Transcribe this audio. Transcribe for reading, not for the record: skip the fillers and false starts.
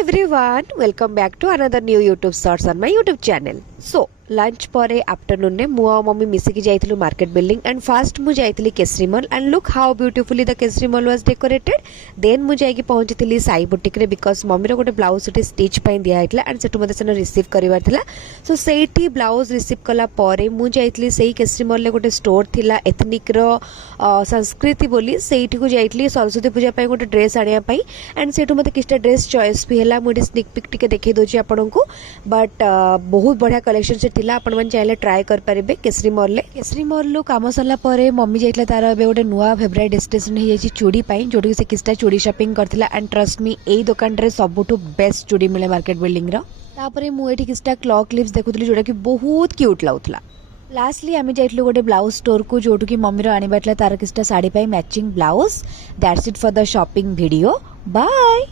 everyone, welcome back to another new YouTube shorts on my YouTube channel. So lunch पर afternoon ने मु आ mummy मिसिकी जाइथिलु मार्केट बिल्डिंग एंड फास्ट मु जाइथिली Kesari mall and look how beautifully the Kesari mall was decorated. Then मु जाइकी पहुंचीथिली साई बुटीक रे बिकॉज मम्मी रो गोटे ब्लाउज सेठी स्टिच पई दिया हैतला एंड सेठु मते सेन रिसीव करिवार थिला. सो सेठी ब्लाउज रिसीव कला परे मु जाइथिली सेही केसरी मॉल ले गोटे स्टोर थिला एथनिक रो संस्कृति बोली सेठी को जाइथिली सरस्वती पूजा पई गोटे ड्रेस आनिया पई एंड सेठु मते किछटा ड्रेस चॉइस भी हैला. मुडी स्निक पिक टिके देखै दोची आपनकु बट बहुत बढ़िया कलेक्शन से थिला. आपण मन चाहिले ट्राई कर परिबे केसरी मॉल लो काम सरला परे मम्मी जाइतला तार एबे गोटे नुआ फेवरेट डेस्टिनेशन हे जाई चूड़ी पई जोटी से किछटा चूड़ी शॉपिंग करथिला एंड ट्रस्ट मी एई दुकान रे सबुठु बेस्ट चूड़ी मिले मार्केट बिल्डिंग रो. तापरे मु एठी किछटा क्लॉ क्लिप्स देखुतली जोटा कि बहुत क्यूट लाउथला. लास्टली आम जाइलु गोटे ब्लाउज स्टोर को जोटू कि मम्मी आनिबार तार किछटा साड़ी पाई matching blouse. That's it for the shopping video. Bye.